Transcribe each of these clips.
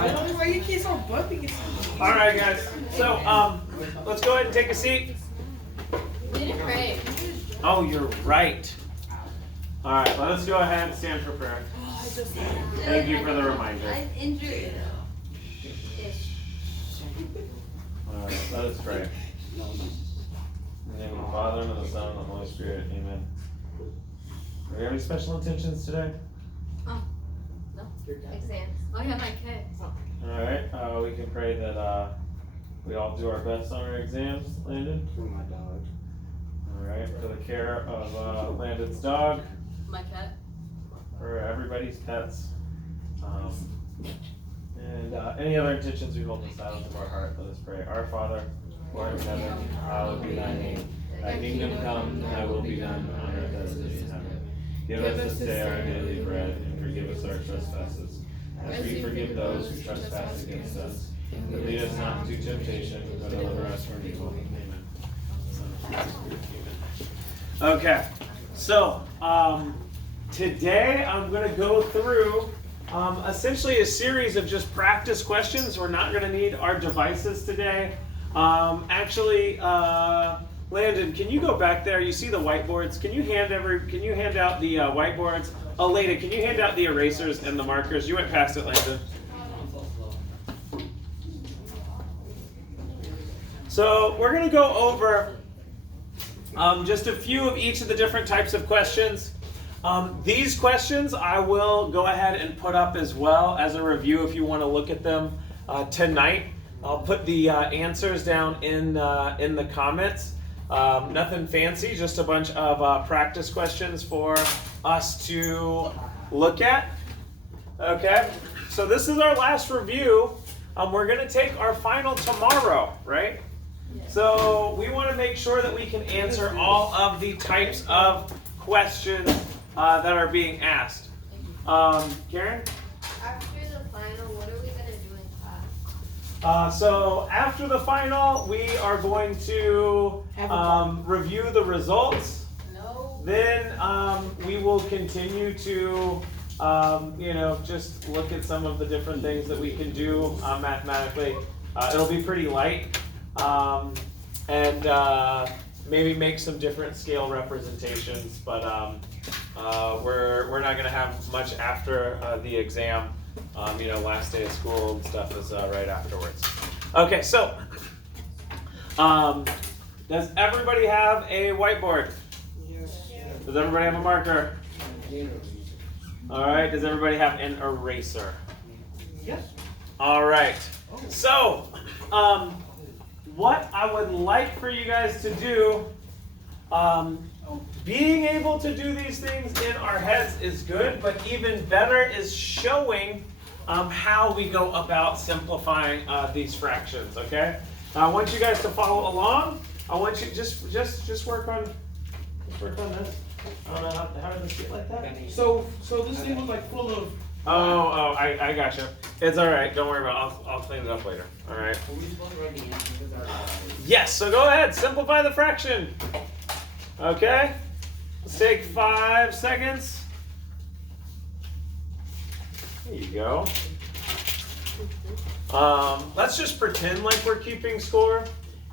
Why you keep so bumpy? All right, guys. So let's go ahead and take a seat. We didn't pray. Oh, you're right. All right, let us go ahead and stand for prayer. Thank you for the reminder. I'm injured. All right, let us pray. In the name of the Father, and of the Son, and of the Holy Spirit. Amen. Do we have any special intentions today? No. Exams. Oh, yeah, my kids. All right, we can pray that we all do our best on our exams, Landon. For my dog. All right, for the care of Landon's dog, My cat. for everybody's pets, and any other intentions we hold in the silence of our heart. Let us pray. Our Father, who art in heaven, hallowed be thy name. Thy kingdom come, thy will be done on earth as it is in heaven. Give us this day our daily bread, and forgive us our trespasses, as we forgive those who trespass against us. And lead us not into temptation, but deliver us from evil. Amen. Okay, so today I'm going to go through essentially a series of just practice questions. We're not going to need our devices today. Landon, can you go back there? You see the whiteboards? Can you hand out the whiteboards? Oh, Leda, can you hand out the erasers and the markers? You went past it, Landon. So we're going to go over just a few of each of the different types of questions. These questions I will go ahead and put up as well as a review if you want to look at them tonight. I'll put the answers down in the comments. Nothing fancy, just a bunch of practice questions for us to look at. Okay, so this is our last review. We're going to take our final tomorrow, right? So we want to make sure that we can answer all of the types of questions that are being asked. Karen? After the final, what are we going to do in class? So after the final, we are going to review the results. No. Then we will continue to, just look at some of the different things that we can do mathematically. It'll be pretty light, and maybe make some different scale representations. But we're not going to have much after the exam. Last day of school and stuff is right afterwards. Okay, so does everybody have a whiteboard? Yes. Does everybody have a marker? All right, does everybody have an eraser? Yes. All right, so what I would like for you guys to do, being able to do these things in our heads is good, but even better is showing how we go about simplifying these fractions. Okay. Now I want you guys to follow along. I want you just work on this. I don't know how did this get like that? So this thing was like full of. Oh, I gotcha. It's all right. Don't worry about it. I'll clean it up later. All right. Yes. So go ahead. Simplify the fraction. Okay. Let's take 5 seconds. There you go. Let's just pretend like we're keeping score.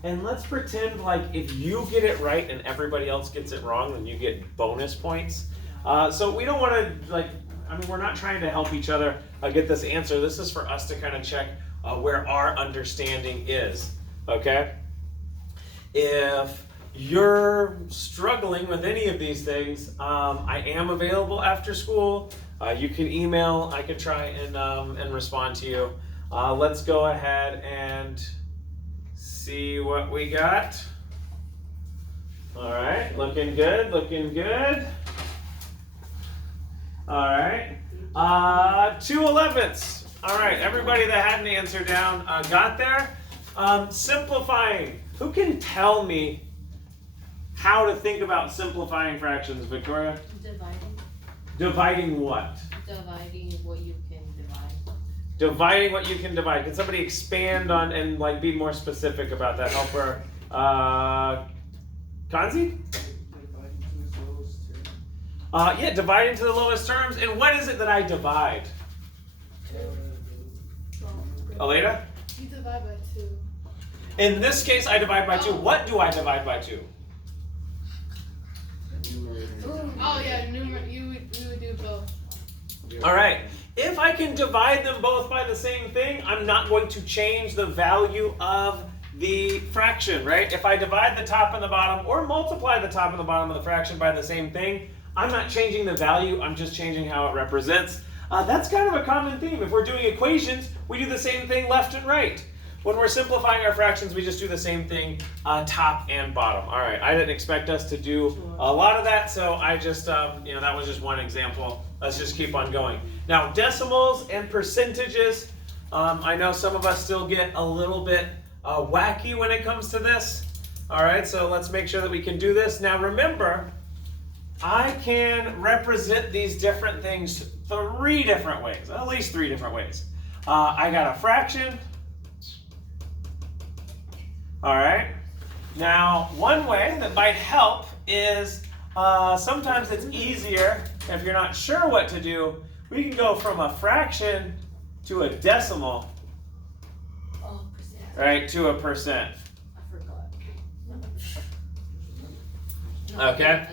And let's pretend like if you get it right and everybody else gets it wrong, then you get bonus points. So we don't want to, we're not trying to help each other get this answer. This is for us to kind of check where our understanding is. Okay? If you're struggling with any of these things, I am available after school. You can email. I can try and respond to you. Let's go ahead and see what we got. All right, looking good, looking good. All right, 2/11ths. All right, everybody that had an answer down got there. Simplifying. Who can tell me how to think about simplifying fractions, Victoria? Dividing. Dividing what? Dividing what you can divide. Dividing what you can divide. Can somebody expand on and be more specific about that? Help her. Kanzi? Yeah, dividing to the lowest terms. And what is it that I divide? Aleda? You divide by 2. In this case, I divide by 2. What do I divide by 2? Oh yeah, we would do both. All right. If I can divide them both by the same thing, I'm not going to change the value of the fraction, right? If I divide the top and the bottom or multiply the top and the bottom of the fraction by the same thing, I'm not changing the value, I'm just changing how it represents. That's kind of a common theme. If we're doing equations, we do the same thing left and right. When we're simplifying our fractions, we just do the same thing top and bottom. All right, I didn't expect us to do a lot of that, so I just, that was just one example. Let's just keep on going. Now, decimals and percentages, I know some of us still get a little bit wacky when it comes to this. All right, so let's make sure that we can do this. Now, remember, I can represent these different things 3 different ways, at least 3 different ways. I got a fraction. All right. Now, one way that might help is sometimes it's easier if you're not sure what to do. We can go from a fraction to a decimal, right, to a percent. Okay.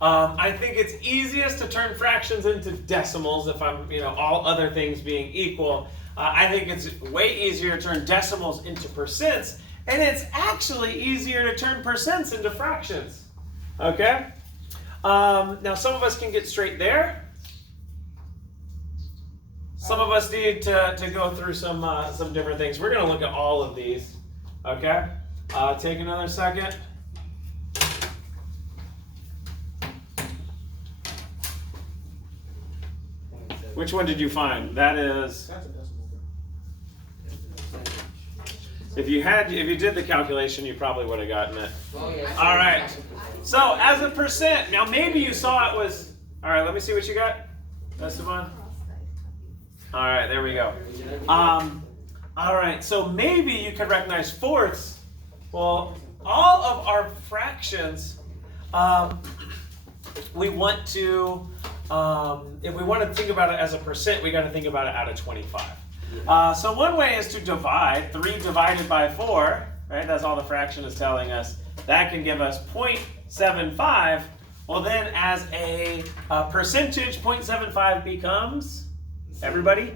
I think it's easiest to turn fractions into decimals if I'm, all other things being equal. I think it's way easier to turn decimals into percents. And it's actually easier to turn percents into fractions. Okay? Now some of us can get straight there. Some of us need to go through some different things. We're going to look at all of these. Okay? Take another second. Which one did you find? That is. If you did the calculation, you probably would have gotten it. All right. So as a percent, now maybe you saw it was. All right. Let me see what you got, Esteban. All right. There we go. All right. So maybe you could recognize fourths. Well, all of our fractions, we want to. If we want to think about it as a percent, we got to think about it out of 25. So one way is to divide 3 divided by 4, right? That's all the fraction is telling us. That can give us 0.75. Well, then as a percentage, 0.75 becomes, everybody?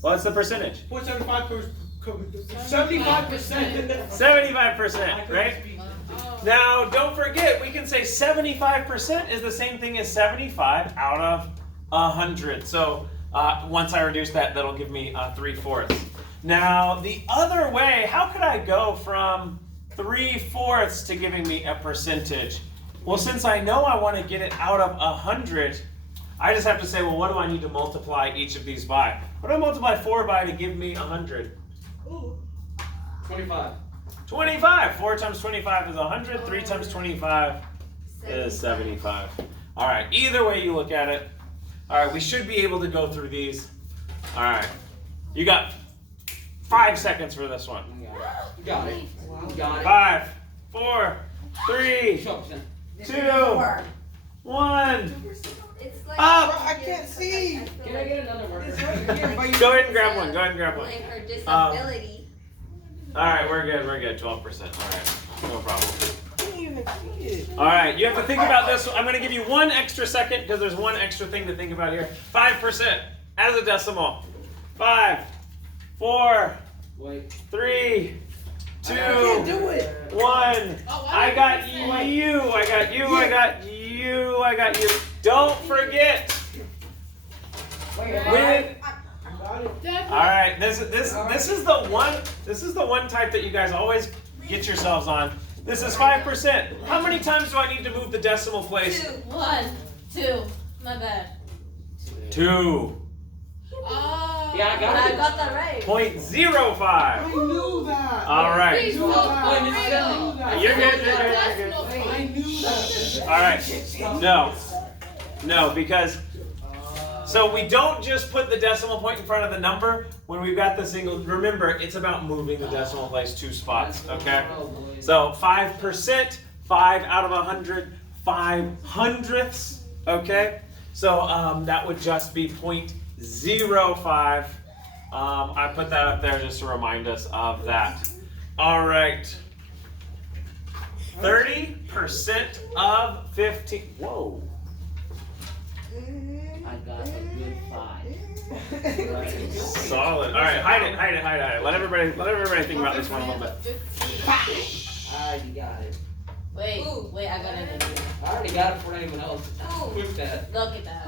What's the percentage? 75%. 75%, right? Now, don't forget, we can say 75% is the same thing as 75 out of 100. So once I reduce that, that'll give me 3/4. Now, the other way, how could I go from 3/4 to giving me a percentage? Well, since I know I want to get it out of 100, I just have to say, well, what do I need to multiply each of these by? What do I multiply 4 by to give me 100? 25. 25. 4 times 25 is 100. 3 times 25 is 75. All right, either way you look at it. All right, we should be able to go through these. All right, you got 5 seconds for this one. You got it. You got it. 5, 4, 3, 2, 1. It's like Up. I can't see. Can I get another word? It's right here, but you- Go ahead and grab one. Go ahead and grab one. like her disability. All right, we're good. We're good. 12%. All right, no problem. I can't even see it. All right, you have to think about this. I'm going to give you 1 extra second because there's 1 extra thing to think about here. 5% as a decimal. 5, 4, Wait. 3, 2, I can't do it. 1. I got you. I got you. I got you. I got you. Don't forget. When. All right. This is the one type that you guys always get yourselves on. This is 5%. How many times do I need to move the decimal place? 2, 1, 2. My bad. 2. Yeah, I got I it. got that right. 0.05. I knew that. All right. I knew that. You're good. You're good. You're good. I knew that. All right. No, because so we don't just put the decimal point in front of the number when we've got the single. Remember, it's about moving the decimal place 2 spots. Okay. So 5%, 5 out of 100, 5/100ths. Okay. So that would just be 0.05. I put that up there just to remind us of that. All right. 30% of 15. Whoa. I got a good 5. Solid. All right, hide it. Let everybody think about this one a little bit. You got it. Wait, I got it. I already got it for anyone else. Ooh. Look at that. Look at that.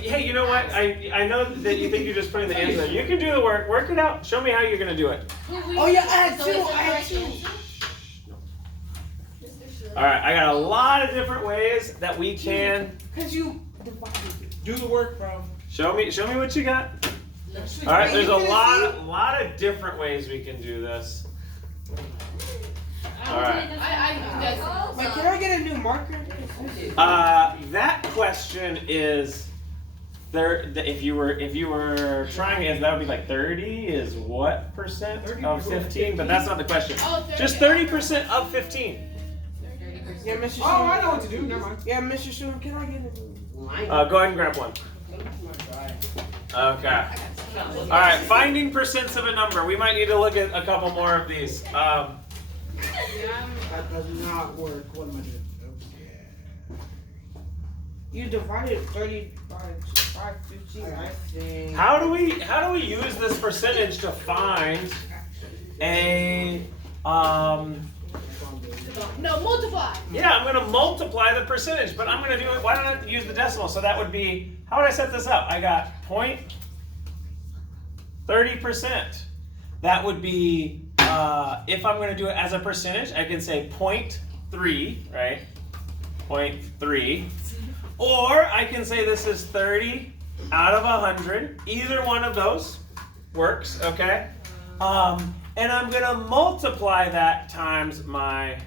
Hey, you know what? I know that you think you're just putting the answer there. You can do the work. Work it out. Show me how you're gonna do it. Oh yeah, I had two. All right, I got a lot of different ways that we can. Cause you divided it. Do the work, bro. Show me what you got. All right, there's a lot of different ways we can do this. All right. Wait, can I get a new marker? That question is there. If you were trying it, that would be like 30 is what percent of 15? But that's not the question. Just 30% of 15. Yeah, Mr. Shun. Oh, I know what to do. Never mind. Yeah, Mr. Shun, can I get a new? Go ahead and grab one. Okay. All right. Finding percents of a number. We might need to look at a couple more of these. That does not work. What am I doing? You divided 30 by 15, I think. How do we use this percentage to find a No, multiply. Yeah, I'm gonna multiply the percentage, but I'm gonna do it. Why don't I use the decimal? So that would be, how would I set this up? I got 0.30%. That would be, if I'm gonna do it as a percentage, I can say 0.3, right? 0.3. Or I can say this is 30 out of 100. Either one of those works, okay? And I'm gonna multiply that times my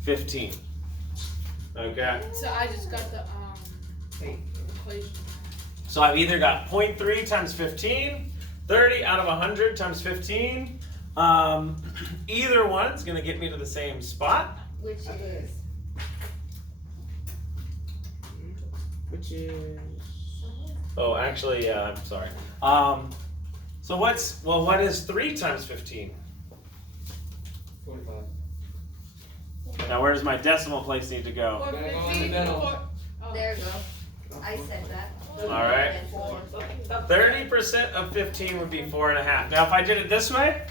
15. Okay? So I just got the equation. So I've either got 0.3 times 15, 30 out of 100 times 15. Either one is gonna get me to the same spot. Which is? Which is? Oh, actually, yeah, I'm sorry. So what is 3 times 15? 45. Now where does my decimal place need to go? Gotta go in the middle. There you go. I said that. All right. 30% of 15 would be 4.5. Now if I did it this way,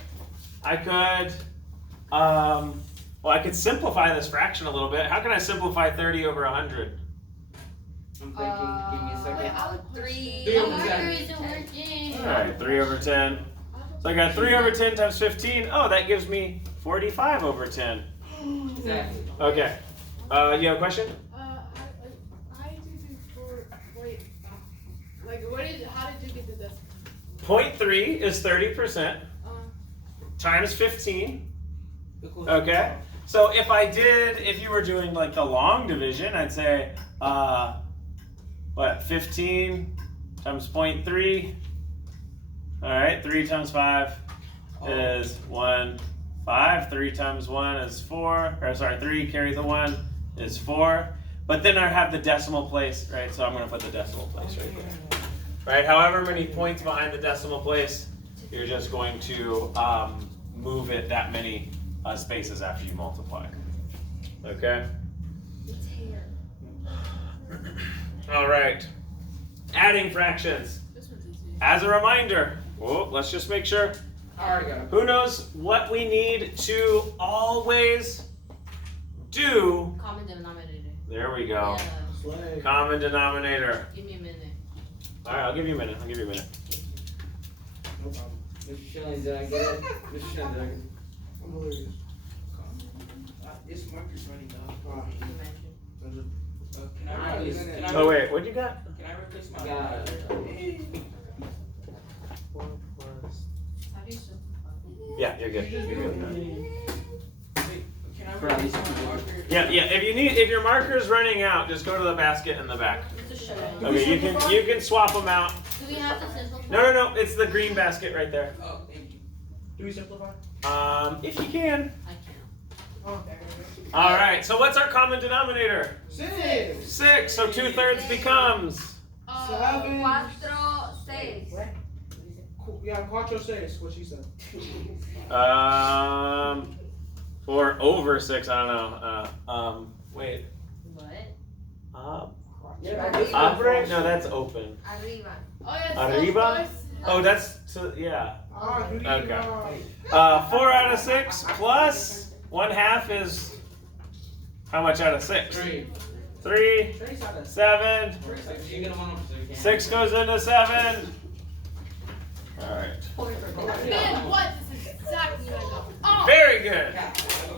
I could, I could simplify this fraction a little bit. How can I simplify 30 over 100? I'm thinking, give me a second. 3 over 10. All right, 3 over 10. So I got 3 over 10 times 15. Oh, that gives me 45 over 10. Exactly. Okay. You have a question? I did it for, wait, how did you get the decimal? 0.3 is 30% times 15. Okay. So if you were doing like the long division, I'd say, 15 times 0.3. All right, 3 times 5 is 1, 5. 3 times 1 is 4. Or sorry, 3 carry the 1 is 4. But then I have the decimal place, right? So I'm going to put the decimal place right there. Right? However many points behind the decimal place, you're just going to move it that many spaces after you multiply. Okay? It's here. All right. Adding fractions. This one's easy. As a reminder, let's just make sure. I already got it. Who knows what we need to always do? Common denominator. There we go. Yeah. Slay. Common denominator. Give me a minute. All right, I'll give you a minute. No problem. Mr. Shilling, did I get it? Mr. Shilling, did I get it? I'm hilarious. This marker's running out. Can I replace? Can I Oh wait, what you got? Can I replace my? Got it. How do you simplify? Yeah, you're good. You're good. Can I replace my marker? Yeah. If your marker is running out, just go to the basket in the back. Just show it. Okay, you can swap them out. Do we have to simplify? No, it's the green basket right there. Oh, thank you. Do we simplify? If you can. I can't. Oh, All right. So what's our common denominator? 6. 6. So 2/3 becomes. 7. 4, 6. Yeah, 4-6, what she said. Or over 6, I don't know. Wait. What? Abre? No, that's open. Arriba. Oh yeah. Arriba? Southwest. Oh, that's, so, yeah. Okay. 4 out of 6 plus 1/2 is how much out of 6? 3. 3, 7, You get one of them. 6 goes into 7. Alright. Man, what? This is exactly what I got. Oh. Very good.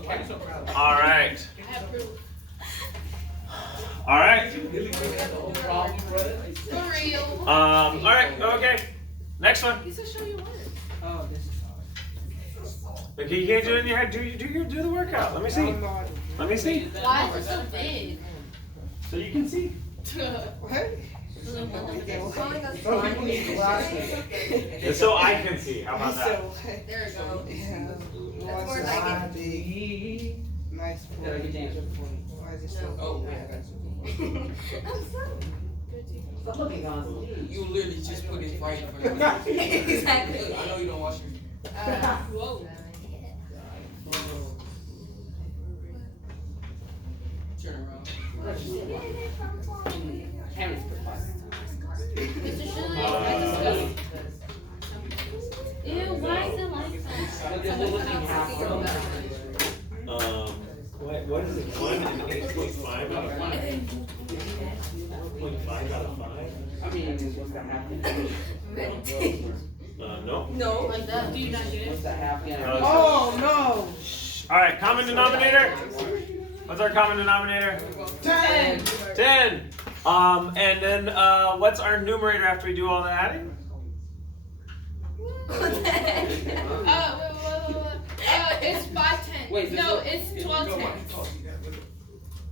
Why you so proud? Alright. I have proof. Alright. For real. Alright, okay. Next one. He said show your work. Oh, this is hard. Okay, you can't do it in your head. Do the workout. Let me see. Let me see. Why is it so big? So you can see. What? Calling us Some people need blind. glasses. And so I can see. How about that? There we go. That's more like it. Nice point. Yeah, you dance. Why is it so? Oh, I'm sorry. Stop looking on. You literally just put it right in front of you. Exactly. I know you don't wash your Whoa. turn around. Mr. Shirley, ew, why is it like that? What is it? 1 and 8.5 out of 5? 0.5 out of 5? I mean, what's the half? No. No. Like that. Do you not get What's it? the half? Oh no! Alright, common denominator. What's our common denominator? 10! 10. And then what's our numerator after we do all the adding? Wait. It's 5 10. Wait, No, it's 12 10.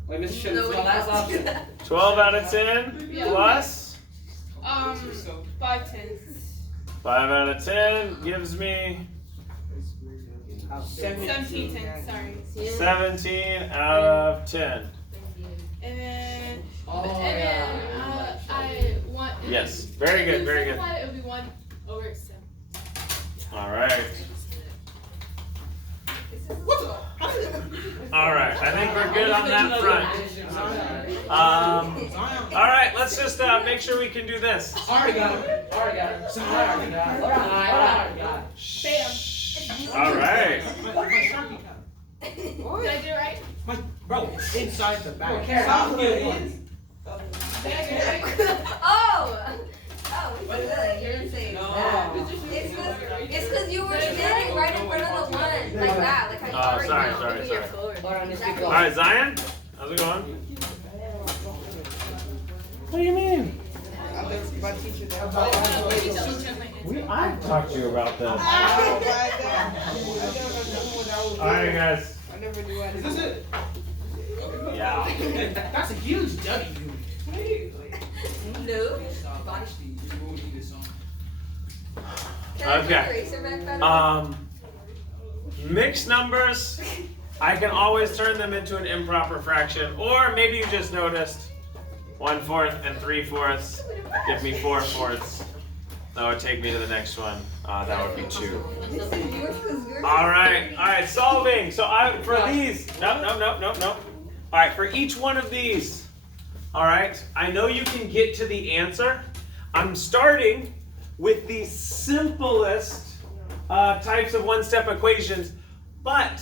Wait, Mr. Shit, this is my last option. 12 out of 10 Yeah. plus 5 10. 5 out of 10 gives me 17 10. Sorry. 17 out of 10. And then Oh, and yeah. then I want. Yes, very good, very good. It would be 1 over 7. All right. All right, I think we're good on that front. All right, let's just make sure we can do this. Already got it. Already got it. Already got it. Already got it. All right. Did I do it right? Bro, it's inside the bag. Stop Stop it. it. Did I do it right? Oh! Oh, really? You're insane. No. It's because you were standing right in front of the one. Like that. Like how you are Sorry, right now. sorry, Look at your sorry. forward. Hold on, let's keep All going. right, Zion, how's it going? What do you mean? My teacher I've talked to you about this. All right, guys. I never knew Is this it? Yeah. That's a huge W. No. Can I Okay. put eraser back on? Mixed numbers, I can always turn them into an improper fraction, or maybe you just noticed 1/4 and 3/4 give me 4/4. That would take me to the next one. That would be 2. All right, solving. So for these, no. All right, for each one of these, all right, I know you can get to the answer. I'm starting with the simplest types of one-step equations, but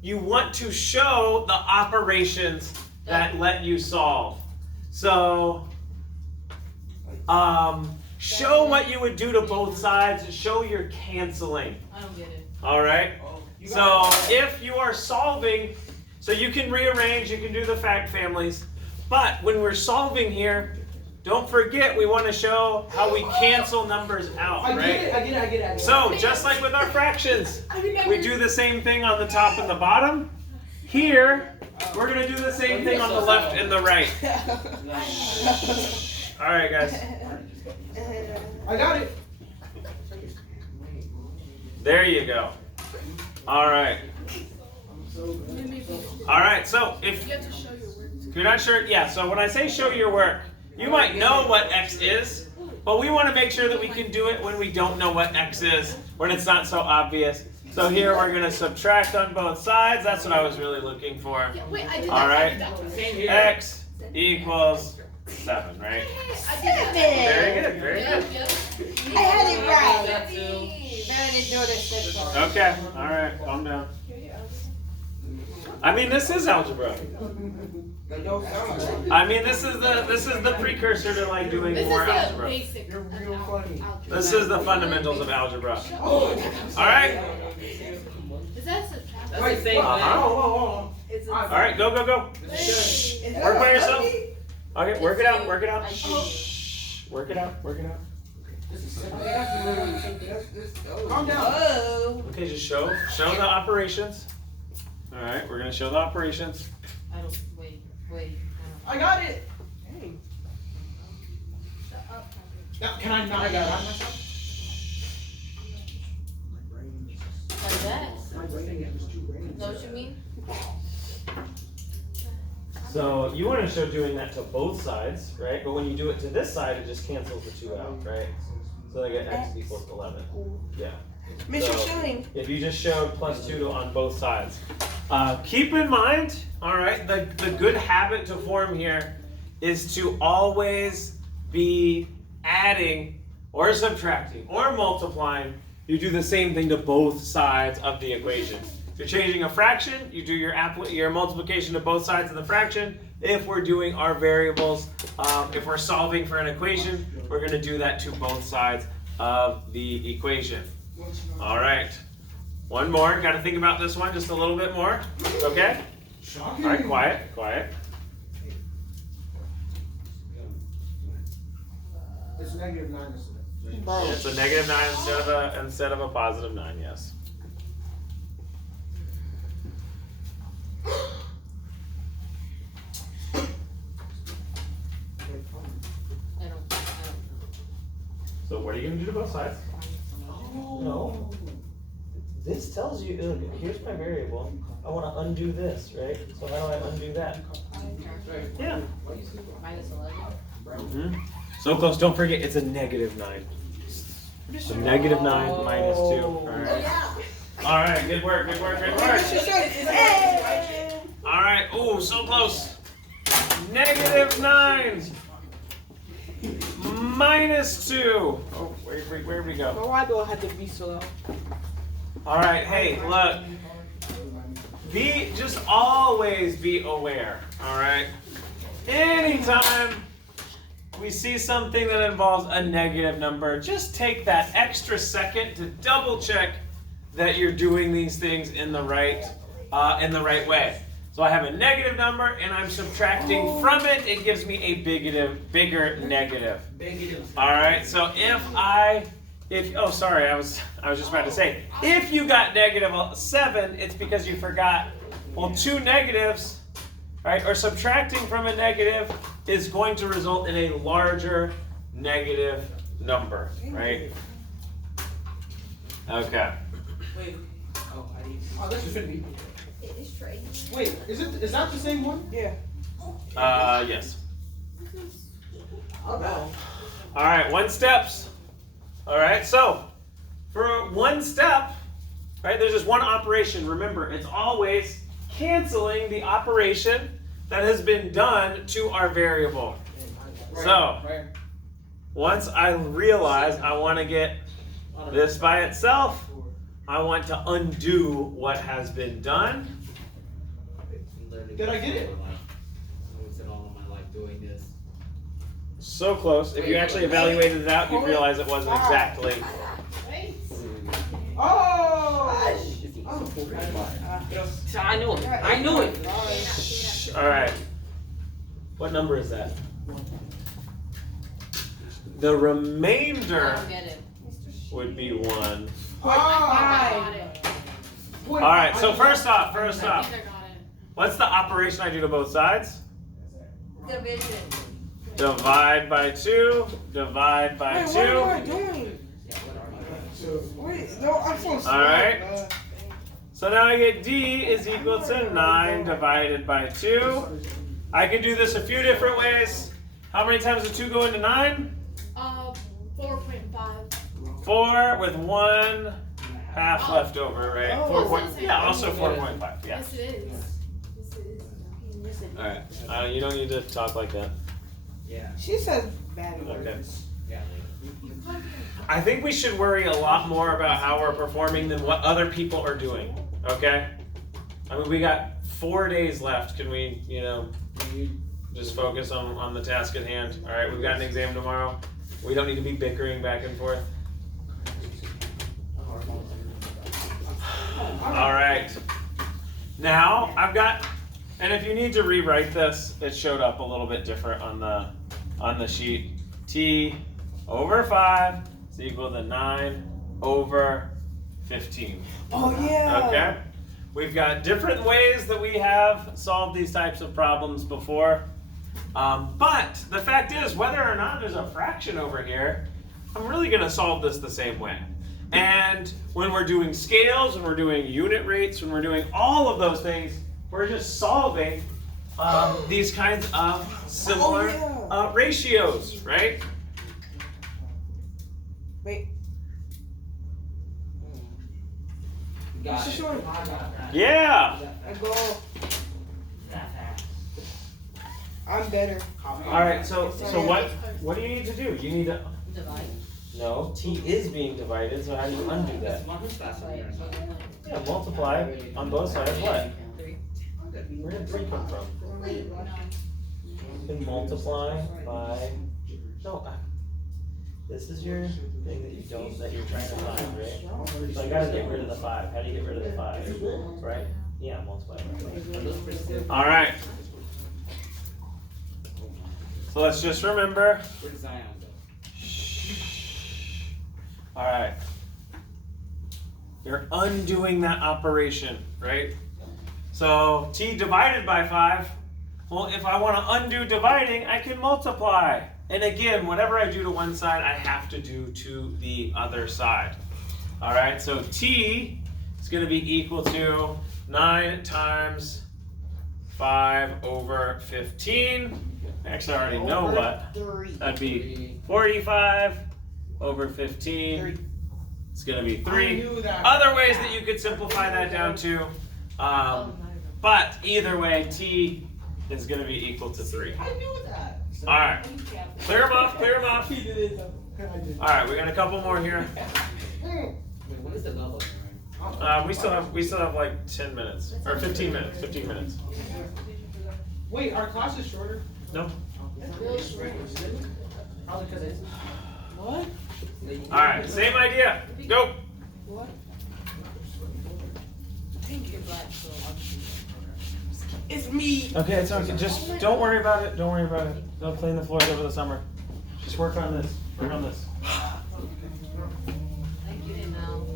you want to show the operations that let you solve. So, show what you would do to both sides. Show your canceling. I don't get it. All right. So if you are solving, so you can rearrange, you can do the fact families, but when we're solving here, don't forget we want to show how we cancel numbers out, right? I get it. So just like with our fractions, we do the same thing on the top and the bottom. Here, we're gonna do the same thing on the left and the right. All right, guys. I got it. There you go. All right. All right. So if You have to show your work. you're not sure, yeah. So when I say show your work, you might know what X is, But we want to make sure that we can do it when we don't know what x is, when it's not so obvious. So here we're going to subtract on both sides. That's what I was really looking for. Yeah, wait, I did All that. right. I did that. Same here. X equals 7, right? I did that. Very good, very Yep, good. yep. I had it right. That too. Better than doing this shit. Okay, all right, calm down. I mean, this is algebra. They don't sound like I mean, this is the precursor to like doing This more is the algebra. basic. You're of real funny. algebra. This is the fundamentals of algebra. All right. Is that subtraction? That's the same Uh-huh. thing. All right, go, go, go. Work by yourself. Okay, work it out, work it out. Shh. Work it out, work it out. Calm down. Okay, just show the operations. All right, we're gonna show the operations. I don't, wait. I got it. Hey. Shut up, Patrick. Now, can I not? I got it. myself? Like that? My brain is too brain. Is that what you mean? So you want to show doing that to both sides, right? But when you do it to this side, it just cancels the 2 out, right? So I get x equals 11. Yeah. Mr. So- Shilling. If you just showed plus 2 on both sides. Keep in mind, all right, the good habit to form here is to always be adding or subtracting or multiplying. You do the same thing to both sides of the equation. If you're changing a fraction, you do your multiplication to both sides of the fraction. If we're doing our variables, if we're solving for an equation, we're going to do that to both sides of the equation. All right. One more. Got to think about this one just a little bit more. Okay? All right, quiet, quiet. It's negative 9. It's a negative 9 instead of a positive 9, yes. I don't know. So what are you going to do to both sides? No. This tells you, look, here's my variable. I want to undo this, right? So how do I undo that? Yeah. Minus 11. Mm-hmm. So close. Don't forget, it's a negative 9. So negative 9 minus 2. All right. All right. Good work. Good work. Good work. All right. Oh, so close. Negative 9 minus 2. Oh, where we go? Why do I have to be slow? All right. Hey, look. Just always be aware. All right. Anytime we see something that involves a negative number, just take that extra second to double check that you're doing these things in the right way. So I have a negative number and I'm subtracting from it. It gives me a bigger negative. All right. So sorry, I was just about to say, if you got negative 7, it's because you forgot. Well, 2 negatives, right, or subtracting from a negative is going to result in a larger negative number, right? Okay. Wait. Oh, I need. Oh, this is be. It is trade. Wait, is that the same one? Yeah. Yes. Oh no. All right, 1 steps. All right, so for 1 step, right, there's just one operation. Remember, it's always canceling the operation that has been done to our variable. So, once I realize I want to get this by itself, I want to undo what has been done. Did I get it? So close. If you actually evaluated it out, you'd realize it wasn't exactly. Oh! I knew it. I knew it. All right. What number is that? The remainder I get it. would be 1. Got it. All right. So first off, I think I got it. what's the operation I do to both sides? Division. Divide by 2. Divide by 2. What am I doing? Wait, no, I'm so All right. So now I get D is equal to 9 divided by 2. I can do this a few different ways. How many times does 2 go into 9? 4 with 1 half left over, right? Oh. 4 point, yeah, also 4.5, yeah. Yes, it is. Yes, it is. Alright, you don't need to talk like that. Yeah. She says bad Okay. words. Yeah. I think we should worry a lot more about how we're performing than what other people are doing, okay? I mean, we got 4 days left. Can we, just focus on the task at hand? Alright, we've got an exam tomorrow. We don't need to be bickering back and forth. Alright. Now, I've got, and if you need to rewrite this, it showed up a little bit different on the sheet. T over 5 is equal to 9 over 15. Oh yeah. Okay? We've got different ways that we have solved these types of problems before. But the fact is, whether or not there's a fraction over here, I'm really going to solve this the same way. And when we're doing scales, when we're doing unit rates, when we're doing all of those things, we're just solving these kinds of similar ratios, right? Wait. Got it. Sure. I got that. Yeah. I go. I'm better. All right. So what do you need to do? You need to. Divide. No, T is being divided. So how do you undo that? Yeah, multiply on both sides. What? 3. Where did 3 come from? You can multiply by. No. This is your thing that you're trying to find, right? So I gotta get rid of the 5. How do you get rid of the 5? Right? Yeah, multiply by 5. All right. So let's just remember. Where's Zion go? All right. You're undoing that operation, right? So T divided by 5. Well, if I want to undo dividing, I can multiply. And again, whatever I do to one side, I have to do to the other side. All right, so T is going to be equal to 9 times 5 over 15. Actually, I already know what. 3. That'd be 45 over 15. It's going to be 3. Other ways that you could simplify that down to. But either way, T is going to be equal to 3. I knew that. All right. Clear them off, clear them off. All right, we got a couple more here. Wait, what is the level? We still have like 10 minutes or 15 minutes. 15 minutes. Wait, our class is shorter? No. Probably because it's. What? All right, same idea. Go. What? You're black, so obviously. It's me. Okay, it's okay. Just don't worry about it. Don't worry about it. They'll clean the floors over the summer. Just work on this. Work on this. Thank you, now.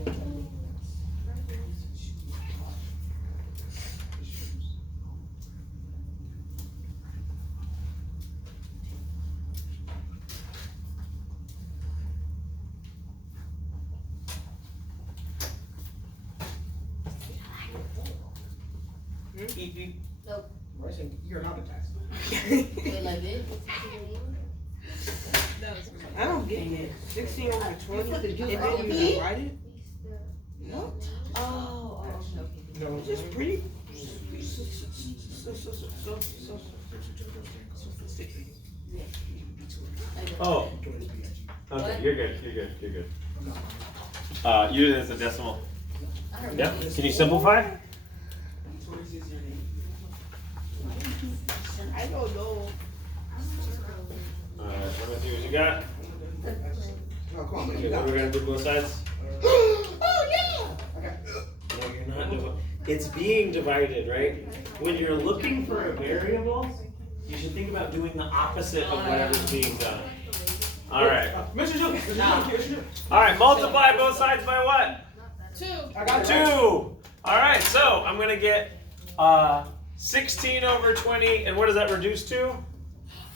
Nope. You're not a test. Wait, like this? I don't get it. 16 over 20. And then you divide it? What? Oh, okay. No. It's just pretty. Oh. Okay, you're good. You're good. You're good. You as a decimal. Yep. Can you simplify? I don't know. All right. Let me see what you got. Okay, what are we gonna do both sides? Oh yeah. No, you're not. It's being divided, right? When you're looking for a variable, you should think about doing the opposite of whatever's being done. All right. All right. Multiply both sides by what? 2. I got 2. All right. So I'm gonna get 16 over 20, and what does that reduce to?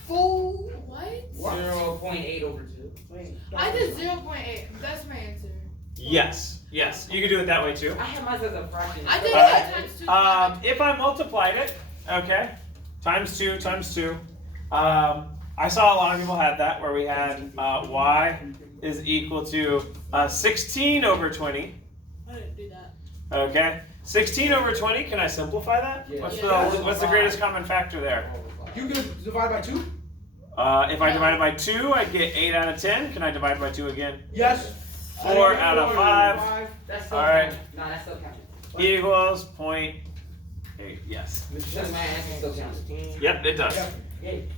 Fool. What? 0.8 over 2. I did 0.8. That's my answer. Yes. Yes. You can do it that way too. I have mine as a fraction. I did All right. that times 2. If I multiplied it, okay, times 2, times 2. I saw a lot of people had that where we had y is equal to 16 over 20. I didn't do that. Okay, 16 over 20. Can I simplify that? Yeah. What's the greatest common factor there? You can divide by 2? If I divide it by 2, I'd get 8 out of 10. Can I divide by 2 again? Yes. 4 out of 5 That's still All right. counting. No, that's still counting. equals 0.8. Yes. That's my answer still counting. Yep, it does. Yay.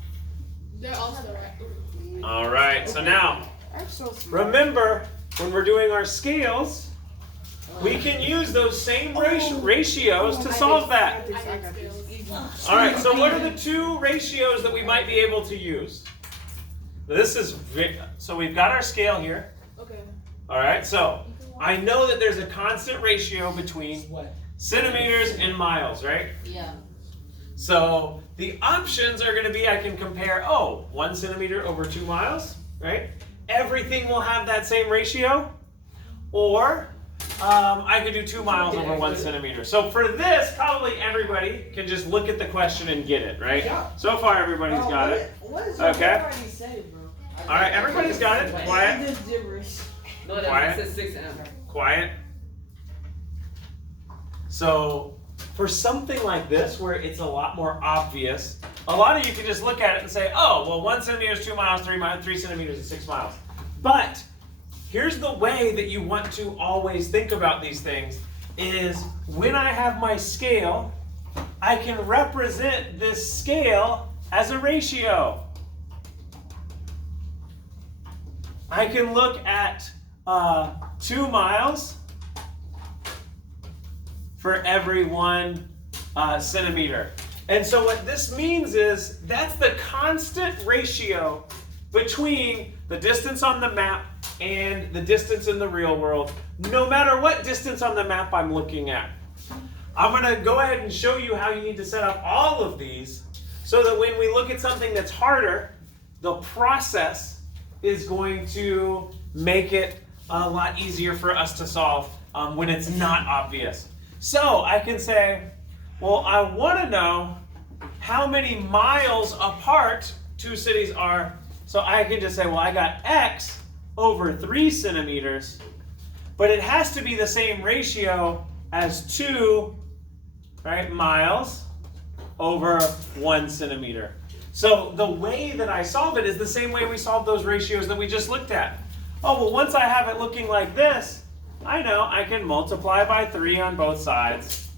They're also right. All right. So now, I'm so smart. remember when we're doing our scales, we can use those same ratios to solve that. I got this. Easy. All right, so what are the 2 ratios that we might be able to use? This is, so we've got our scale here. Okay. All right, so I know that there's a constant ratio between What? centimeters and miles, right? Yeah. So the options are going to be, I can compare, 1 centimeter over 2 miles, right? Everything will have that same ratio. Or I could do 2 miles over 1 centimeter. So for this, probably everybody can just look at the question and get it, right? Yeah. So far, everybody's got it. What is Okay. What already say, bro? All right, everybody's got it. Quiet, This gibberish. No, that Quiet. says 6M. quiet. So for something like this, where it's a lot more obvious, a lot of you can just look at it and say, oh, well, 1 centimeter is 2 miles, 3 centimeters is 6 miles. But here's the way that you want to always think about these things is when I have my scale, I can represent this scale as a ratio. I can look at 2 miles for every 1 centimeter. And so what this means is that's the constant ratio between the distance on the map and the distance in the real world, no matter what distance on the map I'm looking at. I'm going to go ahead and show you how you need to set up all of these so that when we look at something that's harder, the process is going to make it a lot easier for us to solve when it's not obvious. So I can say, well, I want to know how many miles apart 2 cities are. So I can just say, well, I got X over 3 centimeters, but it has to be the same ratio as 2, right, miles over 1 centimeter. So the way that I solve it is the same way we solve those ratios that we just looked at. Oh, well, once I have it looking like this, I know I can multiply by 3 on both sides.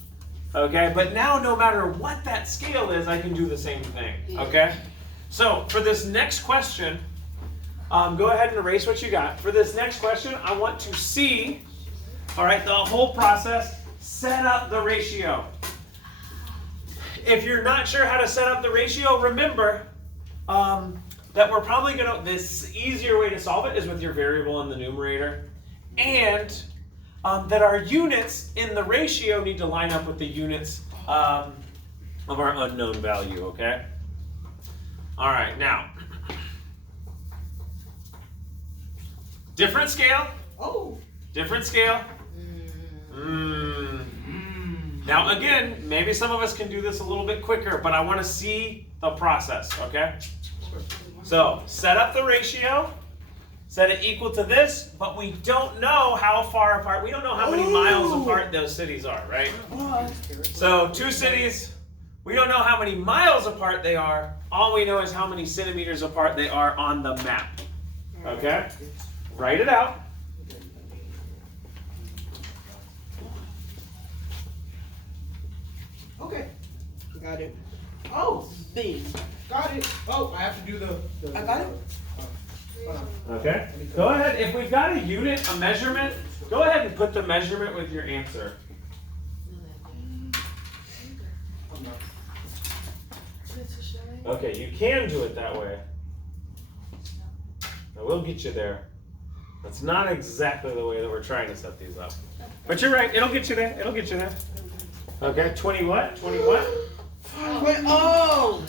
Okay, but now no matter what that scale is, I can do the same thing. Okay? So for this next question, go ahead and erase what you got. For this next question, I want to see, all right, the whole process, set up the ratio. If you're not sure how to set up the ratio, remember that we're probably going to, this easier way to solve it is with your variable in the numerator. And that our units in the ratio need to line up with the units of our unknown value, okay? All right, now, different scale. Oh. Different scale. Now again, maybe some of us can do this a little bit quicker, but I want to see the process, okay? So set up the ratio, set it equal to this, but we don't know how far apart, we don't know how many miles apart those cities are, right? So 2 cities, we don't know how many miles apart they are, all we know is how many centimeters apart they are on the map, okay? Write it out. Okay. Got it. Oh, B. got it. Oh, I have to do the I got it. hold on. Okay. Go ahead. If we've got a unit, a measurement, go ahead and put the measurement with your answer. I'm not. Okay, you can do it that way. I will get you there. That's not exactly the way that we're trying to set these up. But you're right. It'll get you there. It'll get you there. Okay. 20 what? 20 what? Wait, oh.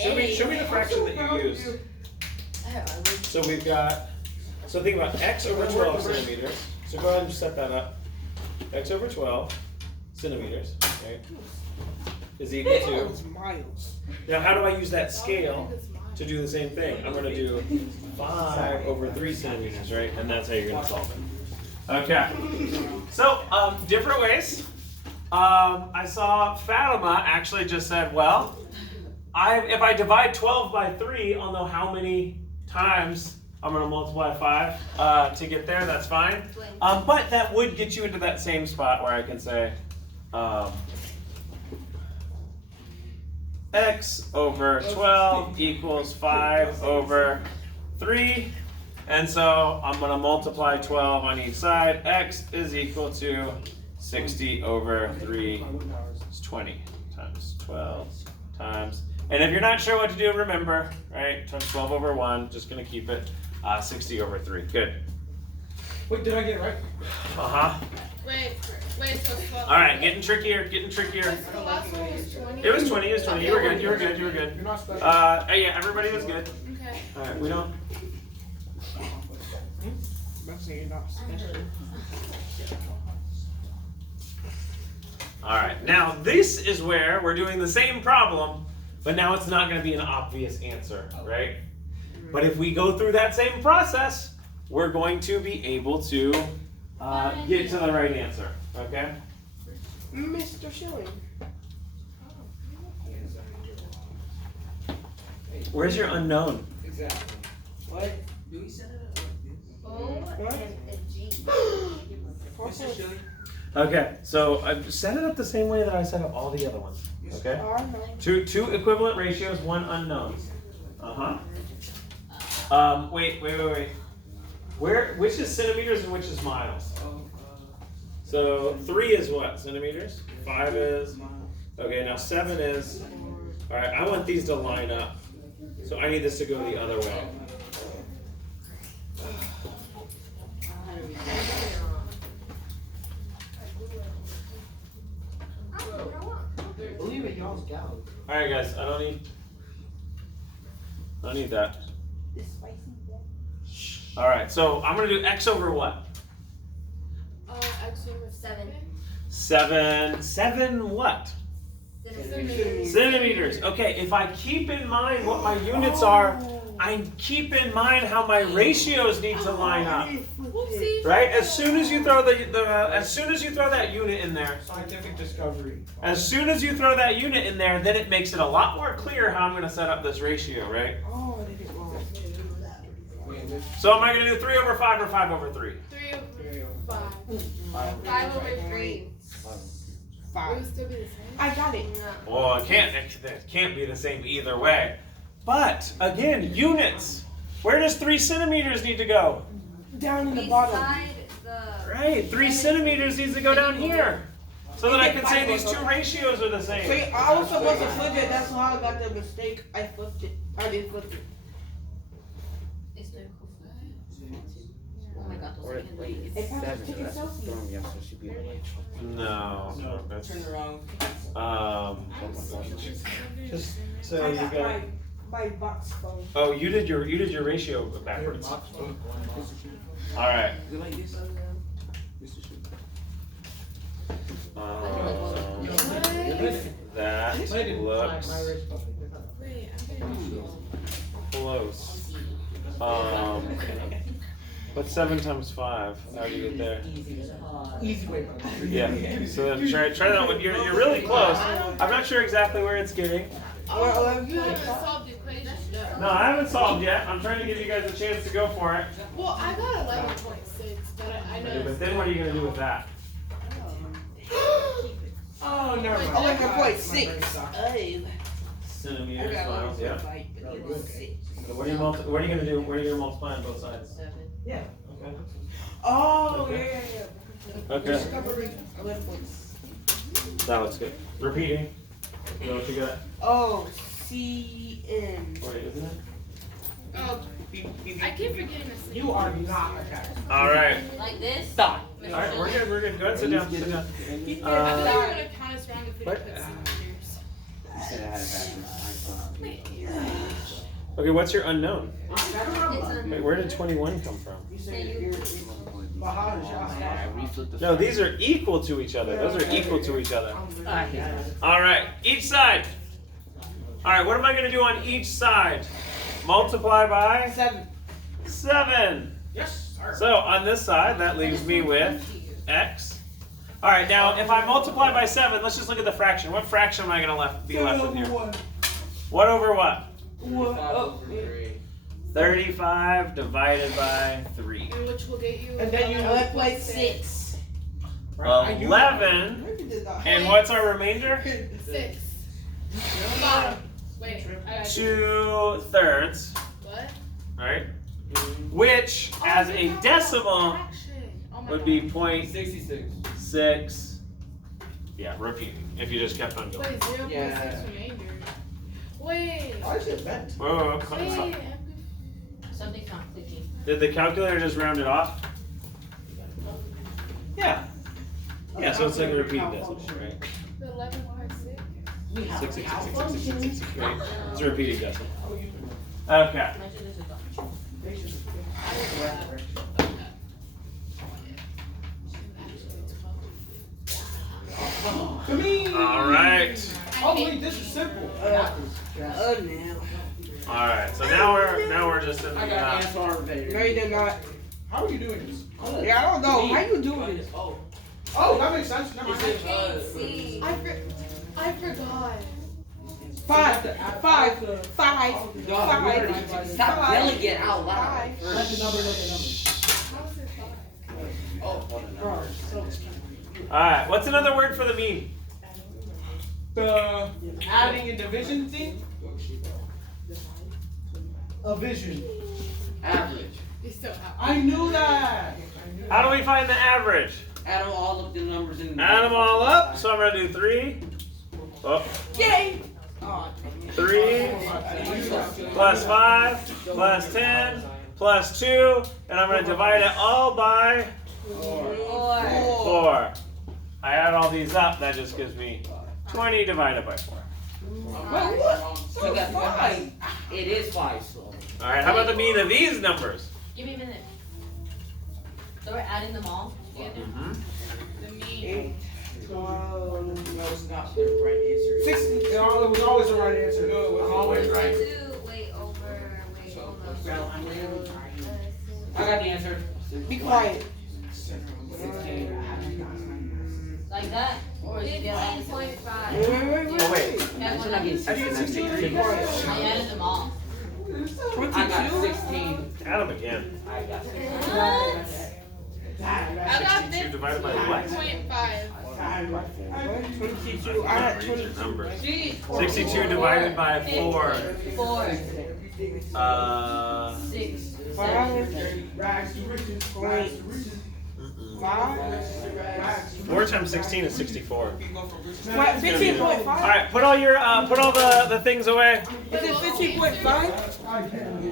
Show me the fraction that you used. So we've got, so think about x over 12 centimeters. So go ahead and set that up. X over 12 centimeters, right, is equal to. Miles. Now how do I use that scale to do the same thing. I'm gonna do 5 over 3 centimeters, right? And that's how you're gonna solve it. Okay. So, different ways. I saw Fatima actually just said, well, if I divide 12 by 3, I'll know how many times I'm going to multiply 5 to get there. That's fine. But that would get you into that same spot where I can say x over 12 equals 5 over 3. And so I'm going to multiply 12 on each side. X is equal to 60 over 3 is 20 times 12 times. And if you're not sure what to do, remember, right? Times 12 over 1, just going to keep it 60 over 3. Good. Wait, did I get it right? Uh-huh. Wait, so All right, getting trickier, getting trickier. the last one was 20? It was 20, it was 20. You were good, you were good, you were good. You're not special. Yeah, everybody was good. Okay. All right, we don't. I'm saying you're not special. All right, now this is where we're doing the same problem, but now it's not going to be an obvious answer, right? But if we go through that same process, we're going to be able to get to the right answer, okay? Mr. Schilling. Where's your unknown? Exactly. What? Do we set it up O What? and a G. like this? Mr. Shilly? Okay, so I've set it up the same way that I set up all the other ones, okay? Oh, I know. Two equivalent ratios, one unknown. Uh-huh. Wait. Which is centimeters and which is miles? So 3 is what? Centimeters? 5 is? Okay, now 7 is? All right, I want these to line up. So I need this to go the other way. Believe it, y'all's gal. All right, guys, I don't need that. All right, so I'm gonna do x over what? X over 7. 7 what? Centimeters. Centimeters. Okay, if I keep in mind what my units are, I keep in mind how my ratios need to line up. Whoopsie. Right? As soon as you throw as soon as you throw that unit in there, Scientific discovery. as soon as you throw that unit in there, then it makes it a lot more clear how I'm going to set up this ratio, right? Oh, I did it wrong. So am I going to do 3 over 5 or 5 over 3? 3 over 5. 5 over 3. It would 5. still be the same. I got it. No. Well, it can't be the same either way. But again, units. Where does 3 centimeters need to go? Down in the bottom. Beside the. Right, 3 centimeters needs to go down here. So that I can say these 2 ratios are the So same. I was supposed to flip it, that's why I got the mistake. I flipped it. I didn't flip it. Oh my god, those are gonna Hey, Patrick, take a selfie. No, that's Turn around. just so I you got got. my box phone. Oh, you did your ratio backwards. All right. Is it like this? Mr. Shilly. That looks Wait, I'm getting close. What's 7 times 5? How do you get there? Easy way. Yeah. So then try that one. You're really close. I'm not sure exactly where it's getting. Well, You haven't solved the equation yet. No, I haven't solved yet. I'm trying to give you guys a chance to go for it. Well, I got 11.6, but I know. Okay, but then what are you gonna do with that? Oh, never mind. 11.6. Oh. Centimeters, miles. Yeah. So what are you gonna do? Where are you gonna multiply on both sides? 7. Yeah. Okay. Oh, Okay. yeah. Okay. Discovery 11.6. That looks good. Repeating. You know what you got? Oh, CN. Wait, isn't it? Oh, I keep forgetting this. You are not a cat. All right. Like this? Stop. All right, we're good. We're good. Go ahead, sit down. Sit down. I thought you were gonna count us wrong if we What? didn't put centimeters. Okay, what's your unknown? It's a. Wait, where did 21 come from? You said you're Well, how did y'all No, these are equal to each other. Those are equal to each other. I'm All right, each side. All right, what am I going to do on each side? multiply by 7. 7. Yes, sir. So on this side, that leaves me with x. All right, now if I multiply by 7, let's just look at the fraction. What fraction am I going to be left with here? What over what? 35 divided by 3. And which will get you. And then you multiply 6. 11. And what's our remainder? 6. Bottom. Wait, I got you. 2/3. What? Right? Which, as a decimal, Fraction. Oh my would God. be 66. 0.6. Yeah, repeating. If you just kept on going. Wait, 0.6 Yeah. remainder. Wait. I should bet. Whoa, Wait. whoa. Something's not clicking. Did the calculator just round it off? Yeah. Yeah, so it's like a repeating decimal, right? The 11 by 6. We have 6, a 6, 6, 6, 6, 6, malfunction. 6, right? It's a repeating decimal. Okay. Imagine this is done. Come in. All right. Oh wait, this is simple. now. All right. So now we're just in I the. got an answer already. No, you did not. How are you doing this? Yeah, I don't know. How you doing this? Oh, that makes sense. Never mind. See. I forgot. 5, 5, 5, 5. Stop yelling it out loud. Let the number. How is it 5? All right. What's another word for the mean? The adding and division thing. A vision. Average. You still have. I knew that. How do we find the average? Add all of the numbers in. Add them all up. So I'm gonna do 3. Oh. Yay! 3 plus 5 plus 10 plus 2, and I'm going to divide it all by 4. I add all these up, that just gives me 20 divided by 4. You got 5. It is 5. So. All right, how about the mean of these numbers? Give me a minute. So we're adding them all together? The mean. 12, No, it's not the right answer. 6. It was always the right answer. No, it was always right. Wait, hold on. I got the answer. be quiet. 16. Like that? Or is it the other answer? 15.5. Wait. That's when I get 16. I added them all. I got 16. Add them again. I got 16. What? I got 62 divided by what? 15.5. 22. I had 22. Numbers. 62 divided by 4. 4. 6. 5. 4 times 16 is 64. 15.5? All right, put all the things away. Is it 15.5?